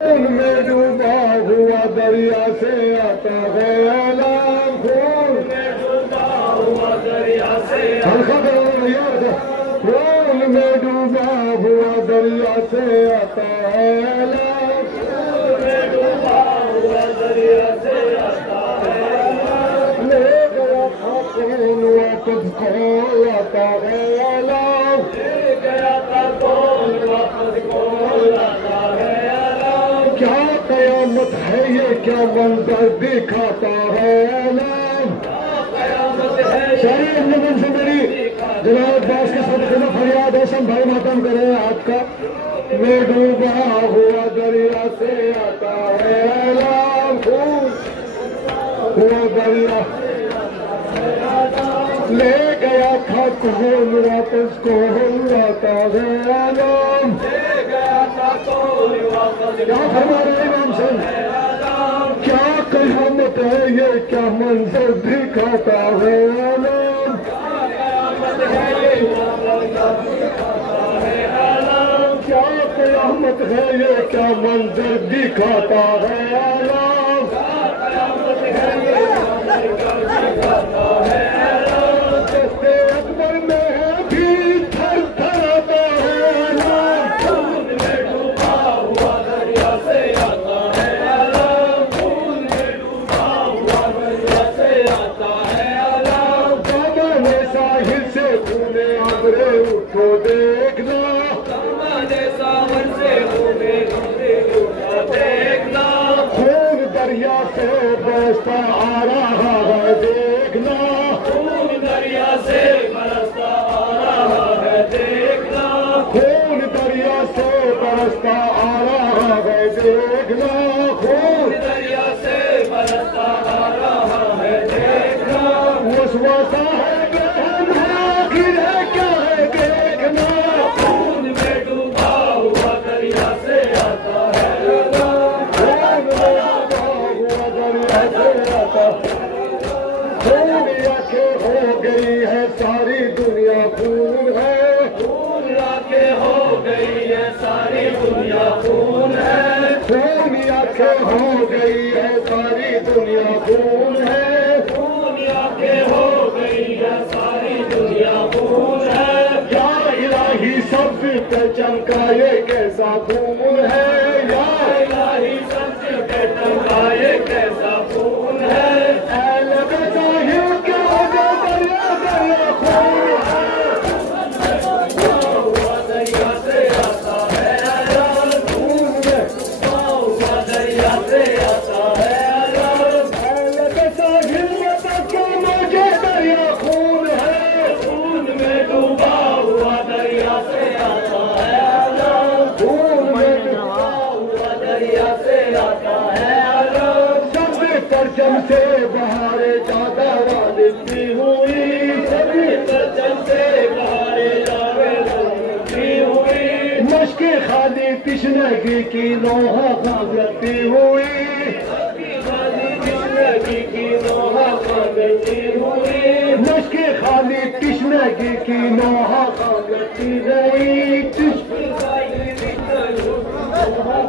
में डूबा हुआ दरिया से आता है ऐलान, खून में डूबा हुआ दरिया से खून में डूबा हुआ दरिया से आता है ऐलान, खून में डूबा हुआ दरिया से आता है ऐलान, ले गया था कौन वापस को आता है ऐलान, ले गया था कौन वापस को आता है ऐलान, क्या कयामत है ये, क्या मंजर दिखाता है ऐलान, शरीफ नमन से मेरी जनाब दास के साथ फरियाद है, संभाई मातम करे आपका। मैं डूबा हुआ दरिया से आता है ऐलान, हुआ दरिया ले गया था कौन वापस को आता है ऐलान, ले गया था कौन वापस। क्या फरमा रहे इमाम साहब, क्या कयामत है ये, क्या मंजर दिखाता है ऐलान, क्या कयामत है ये, क्या मंजर दिखाता है ऐलान, दस्ते अकबर में है भी थर थराता है ऐलान, खून में डूबा हुआ दरिया से आता है ऐलान, खून में डूबा हुआ दरिया से आता है ऐलान, दामने साहिल से तूने आबरे उठो देखना, दामने साहिल से तूने उठो देखना, खून दरिया से बरसता आ रहा है देखना, खून दरिया से बरसता आ रहा है देखना, खून दरिया से बरसता आ रहा है देखना, खून दरिया से बरसता आ रहा है देखना, वसवसा है गहन आखिर है क्या है देखना, खून में डूबा हुआ दरिया से आता है ऐलान, खून में डूबा हुआ दरिया से आता है, खून आंखें हो गई है सारी दुनिया खून है, खून आंखें हो गई है सारी दुनिया खून है, खून आंखें हो गई है सारी दुनिया खून है, खून आंखें हो गई है सारी दुनिया खून है, या इलाही सबसे पे चमका ये कैसा खून है, या इलाही सबसे पे चमका ये कैसा खून है, परचम से बहारे चादर लिपटी हुई, सभी परचम से बहारे चादर लिपटी हुई, मश्के खाली तिश्नगी की नोहा खागती हुई, खाली तिश्नगी की नोहा खागती हुई, मश्के खाली तिश्नगी की नोहा खागती रही, तिश्नगी खाली नोहा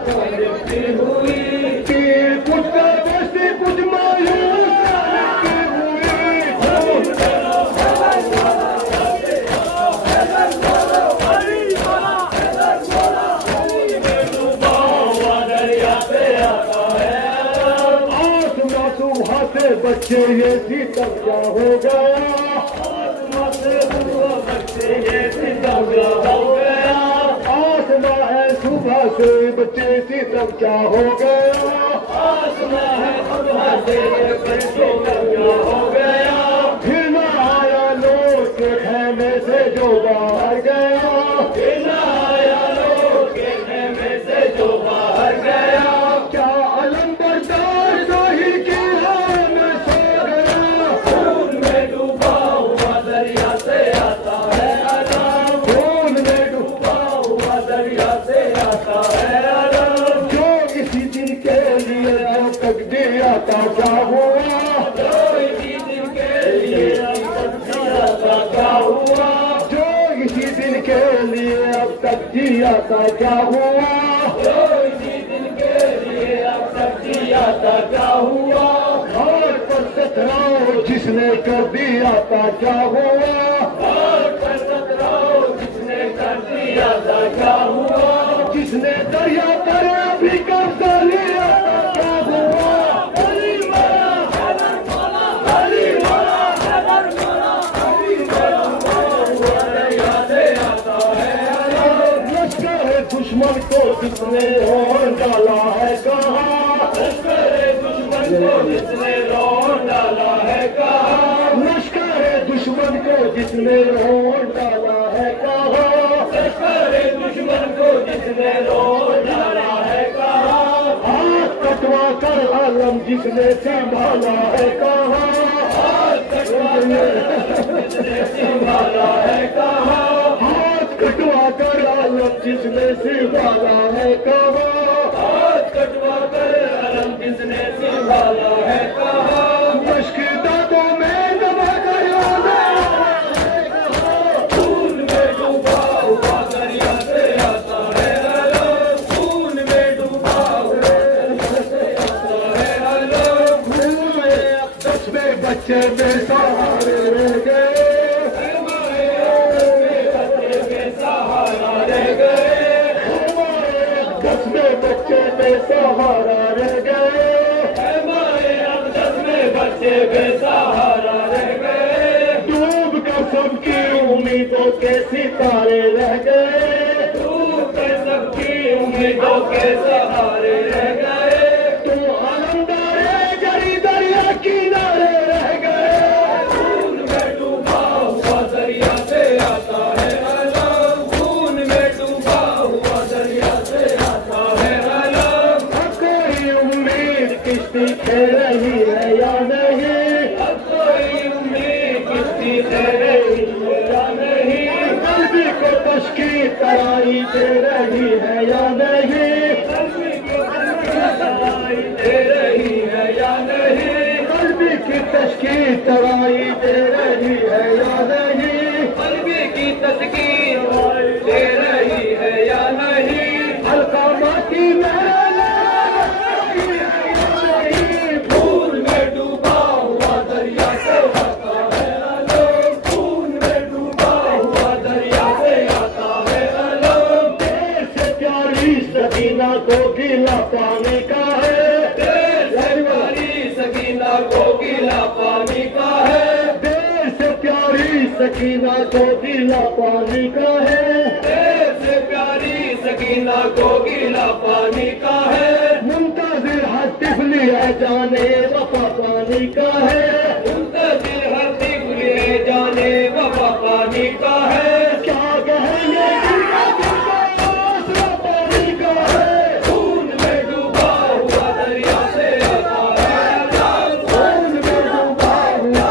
खागती हुई, कुछ बस्ती कुछ मायूस हुई, आसमां सुबह से बच्चे ये सितम क्या हो गया, आसमां से बच्चे ये सितम क्या हो गया, आसमां है सुबह से बच्चे सितम क्या हो गया, आसमां है सुबह से बच्चे क्या हो गया, फिर न आया लौट के खेमे से जो बाहर गया, फिर न आया लौट के खेमे से जो बाहर गया, क्या अलम बरदार जोही की हाल में सो गया, खून में डूबा हुआ दरिया से आता है ऐलान, खून में डूबा हुआ दरिया से आता है ऐलान, जो इसी दिन के लिए तकदीर आता क्या हुआ, जो इसी दिन के लिए तकदीर आता क्या हुआ, जो इसी दिन के लिए अब तक जिया था क्या हुआ, जो इसी दिन के जिसने कर दिया था क्या हुआ, जिसने कर दिया था क्या हुआ, जिसने दरिया पर भी कब्जा लिया था क्या हुआ, लश्कर दुश्मन को जिसने रोन डाला है कहाँ, दुश्मन को जिसने रोन डाला है कहाँ, लश्कर दुश्मन को जिसने रोन डाला है कहाँ, दुश्मन को जिसने रोन डाला है कहाँ, हाथ कटवा कर आलम जिसने संभाला है कहाँ, संभाला है कहाँ, हाथ कटवा कर आलम जिसने संभाला है कहाँ, हाथ कटवा कर अलम जिसने संभाला है कहाँ, मश्क दादों में दबा गया खून में डूबा हुआ दरिया से आता है अलम, खून में डूबा हुआ दरिया से आता है अलम, में बच्चे बेसहारे रह गए, सहारा रह गए, दस में बच्चे बेसहारा रह गए, हमारे अक़दस में बच्चे बेसहारा रह गए, डूब कर सबकी उम्मीदों के सितारे रह गए, डूब कर सबकी उम्मीदों के सहारे रह गए, तो आलमदारे जरी दरिया किनारे रह गए, खून में डूबा हुआ दरिया से आता है अलम, खून में डूबा हुआ दरिया से आता है अलम, कोई उम्मीद किश्ती खेल रही है या नहीं, अब कोई उम्मीद किसकी है रही है या नहीं, कल्बी को तश्की तराई दे रही है या नहीं, दे रही है या नहीं, कल्बी की तश्की तराई दे रही है या नहीं, कल्बी की तस्कीर दे रही है या नहीं, हल्का माटी में खून में डूबा हुआ दरिया से आता है अलम, खून में डूबा हुआ दरिया से आता है अलम, देर से प्यारी सकीना को गीला पानी का है, देर से प्यारी सकीना को गीला पानी का है, देर से प्यारी सकीना को गीला पानी का है, देर से प्यारी सकीना को गीला पानी का है, मुंतजिर हर तिफली है जाने वफा पानी का है, मुंतजिर हर तिफली है जाने वफा पानी का है, क्या कहेंगे जिनका आसरा पानी का है, खून में डूबा हुआ दरिया से आता है अलम, खून में डूबा हुआ,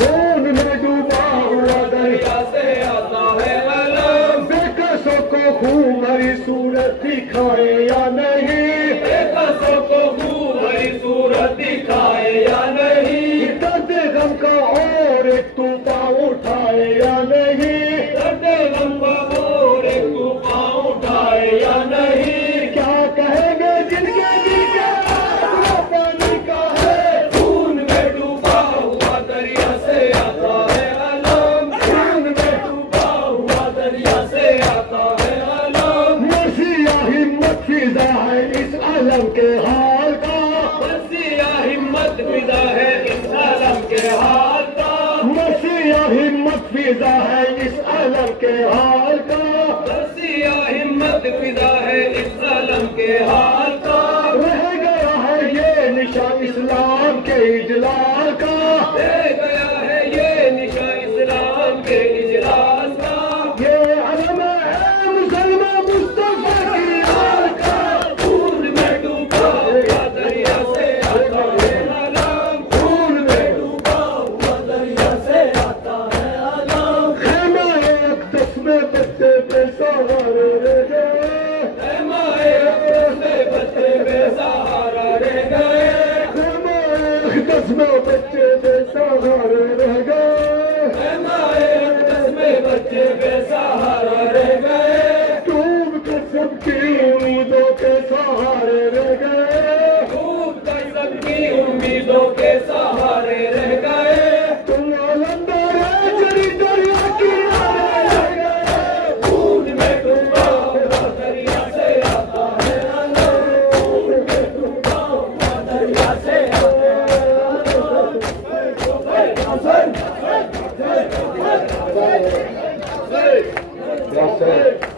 खून में डूबा हुआ दरिया, दरिया से आता है अलम, बेकसों को खूब भरी सूरत दिखाए या नहीं, बेकसों को खूब भरी सूरत दिखाए या नहीं, दर्द गम का और एक तूफान उठाए या नहीं, दर्द गम का और एक तूफान उठाए या नहीं, क्या कहेंगे जिनके दिल के आसरा पानी का है, खून में डूबा हुआ दरिया से आता है अलम, खून में डूबा हुआ दरिया से आता है अलम, मसीहा हिम्मत फिजा है इस आलम के हाल का, मसीहा हिम्मत फिदा है इस आलम के हाल का, मसीहा हिम्मत फिजा है इस आलम के हाल का, मसीहा हिम्मत फिदा है इस आलम के हाल का, रह गया है ये निशान इस्लाम के इजलाल का, रह गया है ये निशा इस्लाम के इजलास का, ये अलम है मुसलमान मुस्तफा की आल का, खून में डूबा हुआ दरिया से आता है अलम, खून में डूबा हुआ दरिया से आता है अलम, खेमा अक़दस में बच्चे बेसहारे रह गए, हमारे अपने बच्चे बेसहारा रह गए, खेमा अक़दस में बच्चे बेसहारे रह गए, हमारे अपने में बच्चे बेसहारा रह गए, डूब कर सबकी उम्मीदों के सहारे रह गए, डूब कर सबकी उम्मीदों के Yes, sir.